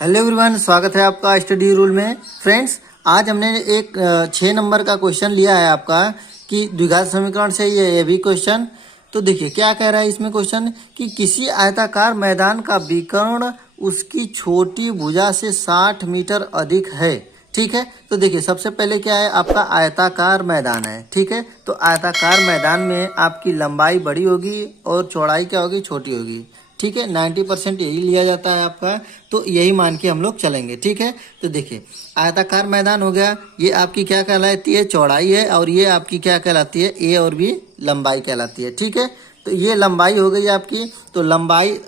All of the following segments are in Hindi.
हेलो एवरीवन, स्वागत है आपका स्टडी रूल में। फ्रेंड्स, आज हमने एक 6 नंबर का क्वेश्चन लिया है आपका कि द्विघात समीकरण से ये भी क्वेश्चन। तो देखिए क्या कह रहा है इसमें क्वेश्चन कि किसी आयताकार मैदान का विकर्ण उसकी छोटी भुजा से 60 मीटर अधिक है। ठीक है, तो देखिए सबसे पहले क्या है, आपका आयताकार मैदान है। ठीक है, तो आयताकार मैदान में आपकी लंबाई बड़ी होगी और चौड़ाई क्या होगी, छोटी होगी। ठीक है, 90% यही लिया जाता है आपका, तो यही मान के हम लोग चलेंगे। ठीक है, तो देखिए आयताकार मैदान हो गया, ये आपकी क्या कहलाती है, चौड़ाई है, और ये आपकी क्या कहलाती है, ए और बी लंबाई कहलाती है। ठीक है, तो ये लंबाई हो गई आपकी। तो लंबाई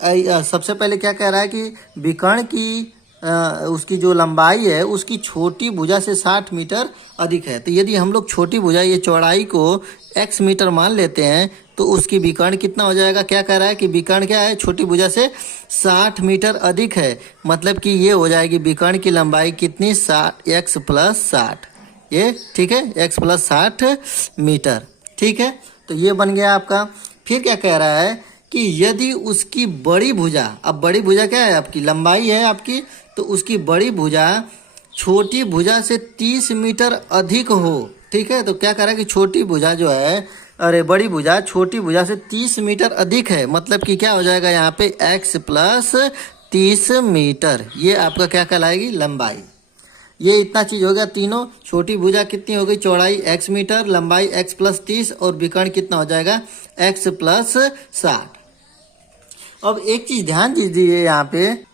सबसे पहले क्या कह रहा है कि विकर्ण की उसकी जो लंबाई है उसकी छोटी भुजा से 60 मीटर अधिक है। तो यदि हम लोग छोटी भुजा ये चौड़ाई को x मीटर मान लेते हैं तो उसकी विकर्ण कितना हो जाएगा, क्या कह रहा है कि विकर्ण क्या है, छोटी भुजा से 60 मीटर अधिक है। मतलब कि ये हो जाएगी विकर्ण की लंबाई कितनी, 60 x + 60, ये ठीक है, x + 60 मीटर। ठीक है, तो ये बन गया आपका। फिर क्या कह रहा है कि यदि उसकी बड़ी भुजा, अब बड़ी भुजा क्या है, आपकी लंबाई है आपकी, तो उसकी बड़ी भुजा छोटी भुजा से 30 मीटर अधिक हो। ठीक है, तो क्या कह रहा है कि छोटी भुजा जो है, अरे बड़ी भुजा छोटी भुजा से 30 मीटर अधिक है। मतलब कि क्या हो जाएगा यहाँ पे x + 30 मीटर, ये आपका क्या कहलाएगी, लंबाई। ये इतना चीज हो गया तीनों। छोटी भुजा कितनी हो गई, चौड़ाई x मीटर, लंबाई x + 30, और विकर्ण कितना हो जाएगा, x + 60। अब एक चीज ध्यान दीजिए यहाँ पे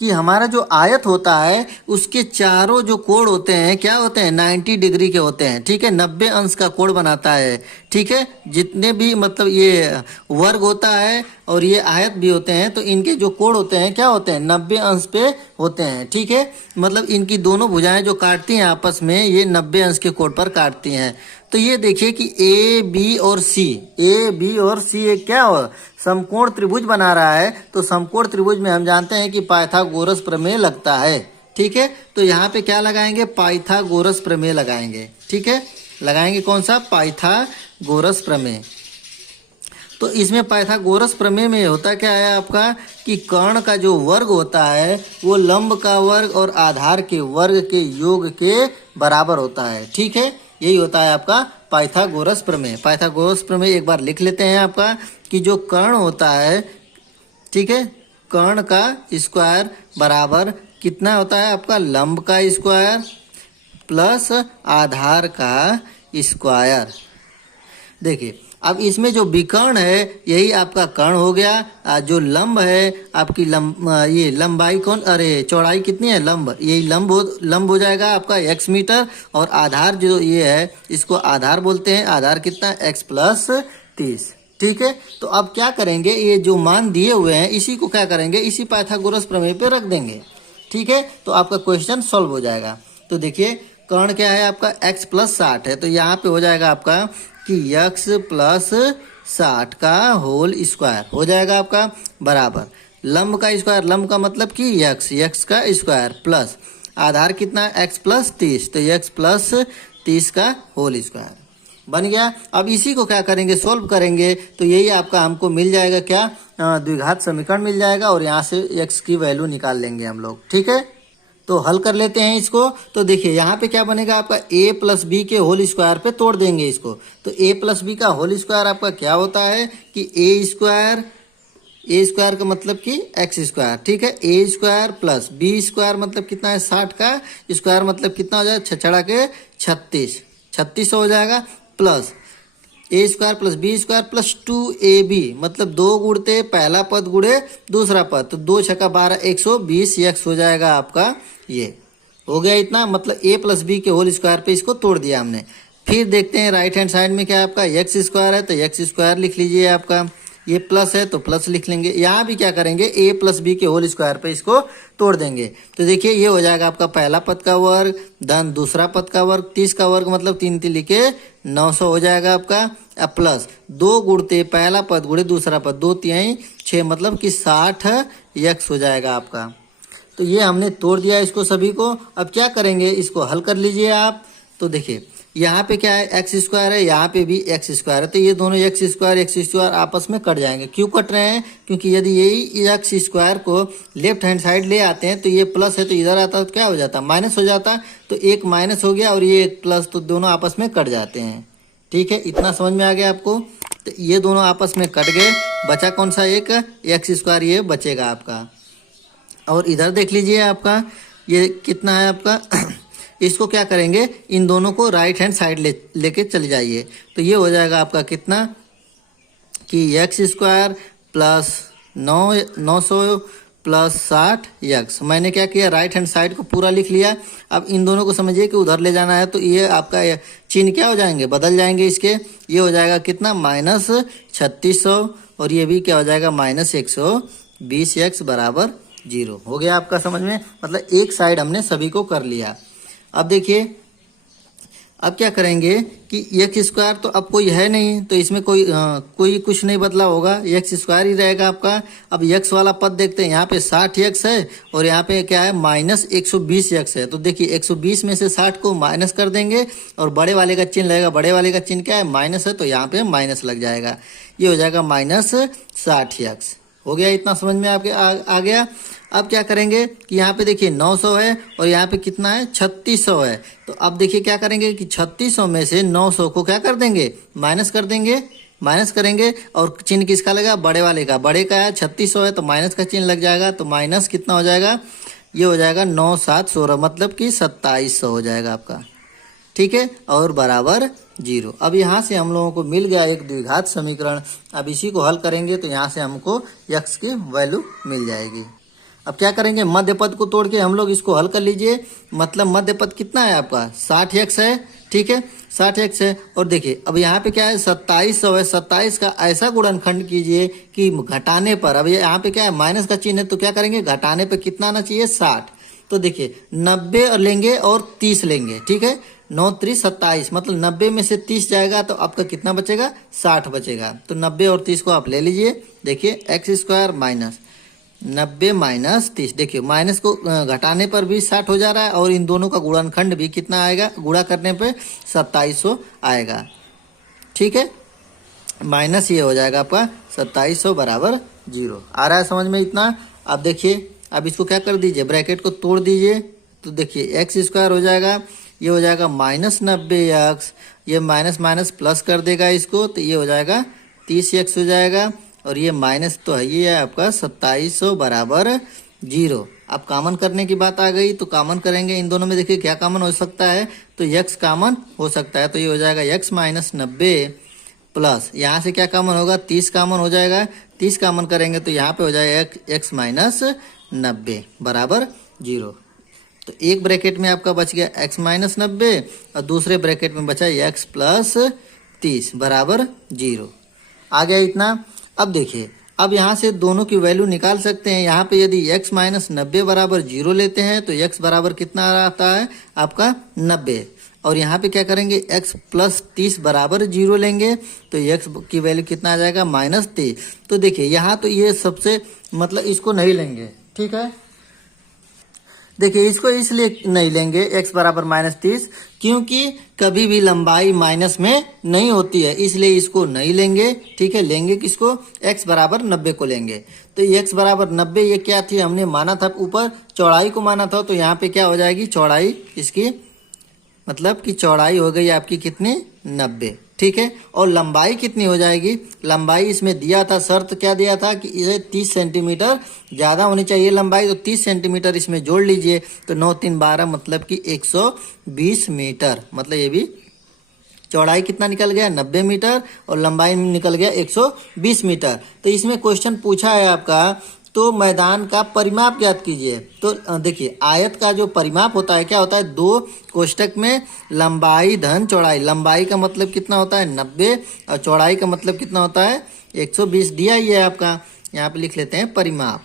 कि हमारा जो आयत होता है उसके चारों जो कोण होते हैं क्या होते हैं, 90 डिग्री के होते हैं। ठीक है, 90 अंश का कोण बनाता है। ठीक है, जितने भी मतलब ये वर्ग होता है और ये आयत भी होते हैं, तो इनके जो कोण होते हैं क्या होते हैं, 90 अंश पे होते हैं। ठीक है, मतलब इनकी दोनों भुजाएं जो काटती हैं आपस में, ये 90 अंश के कोण पर काटती हैं। तो ये देखिए कि ए बी और सी एक क्या हो, समकोण त्रिभुज बना रहा है। तो समकोण त्रिभुज में हम जानते हैं कि पाइथागोरस प्रमेय लगता है। ठीक है, तो यहाँ पे क्या लगाएंगे, पाइथागोरस प्रमेय लगाएंगे। ठीक है, लगाएंगे कौन सा, पाइथागोरस प्रमेय। तो इसमें पाइथागोरस प्रमेय में होता क्या है आपका कि कर्ण का जो वर्ग होता है वो लंब का वर्ग और आधार के वर्ग के योग के बराबर होता है। ठीक है, यही होता है आपका पाइथागोरस प्रमेय। पाइथागोरस प्रमेय एक बार लिख लेते हैं आपका कि जो कर्ण होता है, ठीक है, कर्ण का स्क्वायर बराबर कितना होता है आपका, लंब का स्क्वायर प्लस आधार का स्क्वायर। देखिए अब इसमें जो विकर्ण है यही आपका कर्ण हो गया, जो लंब है आपकी ये लंबाई कौन, अरे चौड़ाई कितनी है, लंब, यही लंब हो जाएगा आपका x मीटर, और आधार जो ये है इसको आधार बोलते हैं। आधार कितना, x + 30। ठीक है, तो अब क्या करेंगे, ये जो मान दिए हुए हैं इसी को क्या करेंगे, इसी पाइथागोरस प्रमेय पे रख देंगे। ठीक है, तो आपका क्वेश्चन सॉल्व हो जाएगा। तो देखिए कर्ण क्या है आपका, x + 60 है, तो यहाँ पे हो जाएगा आपका कि x + 60 का होल स्क्वायर हो जाएगा आपका बराबर लंब का स्क्वायर, लंब का मतलब कि x का स्क्वायर प्लस आधार कितना, x + 30, तो x + 30 का होल स्क्वायर बन गया। अब इसी को क्या करेंगे, सोल्व करेंगे, तो यही आपका हमको मिल जाएगा क्या, द्विघात समीकरण मिल जाएगा, और यहाँ से x की वैल्यू निकाल लेंगे हम लोग। ठीक है, तो हल कर लेते हैं इसको। तो देखिए यहाँ पे क्या बनेगा आपका, a + b के होल स्क्वायर पे तोड़ देंगे इसको। तो a + b का होल स्क्वायर आपका क्या होता है कि a स्क्वायर का मतलब कि x²। ठीक है, a² प्लस b² मतलब कितना है, 60 का स्क्वायर मतलब कितना हो जाएगा, छछड़ा के 36 हो जाएगा, प्लस a² + b² + 2ab मतलब 2 गुणते पहला पद गुणे दूसरा पद, तो 2 × 6 = 12, 120 x हो जाएगा आपका। ये हो गया इतना, मतलब a + b के होल स्क्वायर पे इसको तोड़ दिया हमने। फिर देखते हैं राइट हैंड साइड में क्या आपका x² है, तो x² लिख लीजिए आपका, ये प्लस है तो प्लस लिख लेंगे। यहाँ भी क्या करेंगे, a + b के होल स्क्वायर पे इसको तोड़ देंगे। तो देखिए ये हो जाएगा आपका पहला पद का वर्ग धन दूसरा पद का वर्ग, 30 का वर्ग मतलब 3 3 लिखे 900 हो जाएगा आपका, अब प्लस 2 गुणते पहला पद गुणे दूसरा पद, 2 3 6 मतलब कि 60 x हो जाएगा आपका। तो ये हमने तोड़ दिया इसको सभी को। अब क्या करेंगे, इसको हल कर लीजिए आप। तो देखिए यहाँ पे क्या है एक्स स्क्वायर है, यहाँ पे भी एक्स स्क्वायर है, तो ये दोनों एक्स स्क्वायर आपस में कट जाएंगे। क्यों कट रहे हैं? क्योंकि यदि यही एक्स स्क्वायर को लेफ्ट हैंड साइड ले आते हैं तो ये प्लस है तो इधर आता है तो क्या हो जाता है माइनस हो जाता है, तो एक माइनस हो गया और ये एक प्लस, तो दोनों आपस में कट जाते हैं। ठीक है, इतना समझ में आ गया आपको? तो ये दोनों आपस में कट गए, बचा कौन सा? एक एक्स स्क्वायर ये बचेगा आपका। और इधर देख लीजिए आपका ये कितना है आपका इसको क्या करेंगे, इन दोनों को राइट हैंड साइड लेके चले जाइए, तो ये हो जाएगा आपका कितना कि x square plus 900 plus 60 x. मैंने क्या किया, राइट हैंड साइड को पूरा लिख लिया। अब इन दोनों को समझिए कि उधर ले जाना है, तो ये आपका चिन्ह क्या हो जाएंगे, बदल जाएंगे इसके। ये हो जाएगा कितना माइनस 3600 और ये भी क्या हो जाएगा माइनस 120 एक्स बराबर 0 हो गया आपका समझ में। मतलब एक साइड हमने सभी को कर लिया। अब देखिए अब क्या करेंगे कि एक्स स्क्वायर तो अब कोई है नहीं, तो इसमें कोई कुछ नहीं बदला होगा, एक्स स्क्वायर ही रहेगा आपका। अब एक्स वाला पद देखते हैं, यहाँ पे 60 एक्स है और यहाँ पे क्या है माइनस 120 एक्स है। तो देखिए 120 में से 60 को माइनस कर देंगे और बड़े वाले का चिन्ह लगेगा, बड़े वाले का चिन्ह क्या है माइनस है, तो यहाँ पे माइनस लग जाएगा। ये हो जाएगा माइनस 60 एक्स। हो गया, इतना समझ में आपके आ गया। अब क्या करेंगे कि यहाँ पे देखिए 900 है और यहाँ पे कितना है 3600 है। तो अब देखिए क्या करेंगे कि 3600 में से 900 को क्या कर देंगे माइनस कर देंगे, माइनस करेंगे और चिन्ह किसका लगा, बड़े वाले का। बड़े का है 3600 है तो माइनस का चिन्ह लग जाएगा, तो माइनस कितना हो जाएगा, ये हो जाएगा 9 7 16 मतलब कि 2700 हो जाएगा आपका। ठीक है, और बराबर 0। अब यहाँ से हम लोगों को मिल गया एक द्विघात समीकरण। अब इसी को हल करेंगे तो यहाँ से हमको x की वैल्यू मिल जाएगी। अब क्या करेंगे, मध्य पद को तोड़ के हम लोग इसको हल कर लीजिए। मतलब मध्य पद कितना है आपका 60x है। ठीक है, 60x है और देखिए अब यहाँ पे क्या है 2700 है। 27 का ऐसा गुणनखंड कीजिए कि घटाने पर, अब यहाँ पे क्या है माइनस का चिन्ह है, तो क्या करेंगे घटाने पर कितना आना चाहिए 60। तो देखिए 90 लेंगे और 30 लेंगे। ठीक है, 9 3 27 मतलब 90 में से 30 जाएगा तो आपका कितना बचेगा 60 बचेगा। तो 90 और 30 को आप ले लीजिए। देखिए एक्स स्क्वायर माइनस 90 माइनस 30, देखिए माइनस को घटाने पर भी 60 हो जा रहा है और इन दोनों का गुणनखंड भी कितना आएगा, गुणा करने पे 2700 आएगा। ठीक है, माइनस ये हो जाएगा आपका 2700 बराबर 0। आ रहा है समझ में इतना? अब देखिए अब इसको क्या कर दीजिए, ब्रैकेट को तोड़ दीजिए। तो देखिए एक्स स्क्वायर हो जाएगा, ये हो जाएगा माइनस 90 एक्स, ये माइनस माइनस प्लस कर देगा इसको, तो ये हो जाएगा 30 एक्स हो जाएगा और ये माइनस तो है, ये है आपका 2700 बराबर 0। अब कॉमन करने की बात आ गई, तो कॉमन करेंगे इन दोनों में। देखिए क्या कॉमन हो सकता है, तो x कॉमन हो सकता है, तो ये हो जाएगा x माइनस 90 प्लस यहाँ से क्या कॉमन होगा 30 कॉमन हो जाएगा। 30 कॉमन करेंगे तो यहाँ पे हो जाएगा x माइनस 90 बराबर 0। तो एक ब्रैकेट में आपका बच गया x माइनस 90 और दूसरे ब्रैकेट में बचा x प्लस 30 बराबर 0। आ गया इतना? अब देखिए अब यहाँ से दोनों की वैल्यू निकाल सकते हैं। यहाँ पे यदि x माइनस 90 बराबर 0 लेते हैं तो x बराबर कितना आता है आपका 90, और यहाँ पे क्या करेंगे x प्लस 30 बराबर 0 लेंगे तो x की वैल्यू कितना आ जाएगा माइनस 30। तो देखिए यहाँ तो ये सबसे मतलब इसको नहीं लेंगे। ठीक है, देखिए इसको इसलिए नहीं लेंगे x बराबर माइनस 30 क्योंकि कभी भी लंबाई माइनस में नहीं होती है, इसलिए इसको नहीं लेंगे। ठीक है, लेंगे किसको, x बराबर 90 को लेंगे। तो x बराबर 90 ये क्या थी, हमने माना था ऊपर चौड़ाई को माना था, तो यहाँ पे क्या हो जाएगी चौड़ाई इसकी, मतलब कि चौड़ाई हो गई आपकी कितनी 90। ठीक है, और लंबाई कितनी हो जाएगी, लंबाई इसमें दिया था, शर्त क्या दिया था कि इसे 30 सेंटीमीटर ज़्यादा होनी चाहिए लंबाई, तो 30 सेंटीमीटर इसमें जोड़ लीजिए। तो 9 3 12 मतलब कि 120 मीटर, मतलब ये भी चौड़ाई कितना निकल गया 90 मीटर और लंबाई निकल गया 120 मीटर। तो इसमें क्वेश्चन पूछा है आपका तो मैदान का परिमाप ज्ञात कीजिए। तो देखिए आयत का जो परिमाप होता है क्या होता है, 2 कोष्टक में लंबाई धन चौड़ाई, लंबाई का मतलब कितना होता है 90 और चौड़ाई का मतलब कितना होता है 120 दिया ही है आपका। यहाँ पे लिख लेते हैं परिमाप।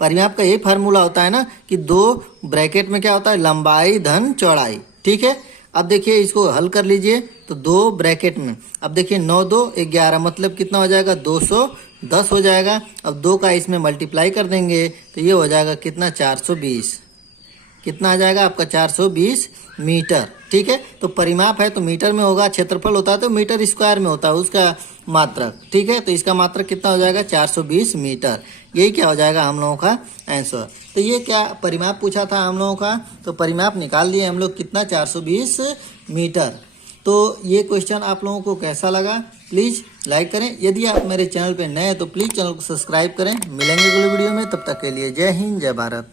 परिमाप का यही फार्मूला होता है ना कि 2 ब्रैकेट में क्या होता है लंबाई धन चौड़ाई। ठीक है, अब देखिए इसको हल कर लीजिए। तो 2 ब्रैकेट में, अब देखिए 9 2 11 मतलब कितना हो जाएगा 210 हो जाएगा। अब 2 का इसमें मल्टीप्लाई कर देंगे तो ये हो जाएगा कितना 420। कितना आ जाएगा आपका 420 मीटर। ठीक है, तो परिमाप है तो मीटर में होगा, क्षेत्रफल होता है तो मीटर स्क्वायर में होता है उसका मात्रक। ठीक है, तो इसका मात्रक कितना हो जाएगा 420 मीटर। यही क्या हो जाएगा हम लोगों का आंसर। तो ये क्या परिमाप पूछा था हम लोगों का, तो परिमाप निकाल दिए हम लोग कितना 420 मीटर। तो ये क्वेश्चन आप लोगों को कैसा लगा प्लीज़ लाइक करें। यदि आप मेरे चैनल पे नए हैं तो प्लीज़ चैनल को सब्सक्राइब करें। मिलेंगे अगले वीडियो में, तब तक के लिए जय हिंद जय भारत।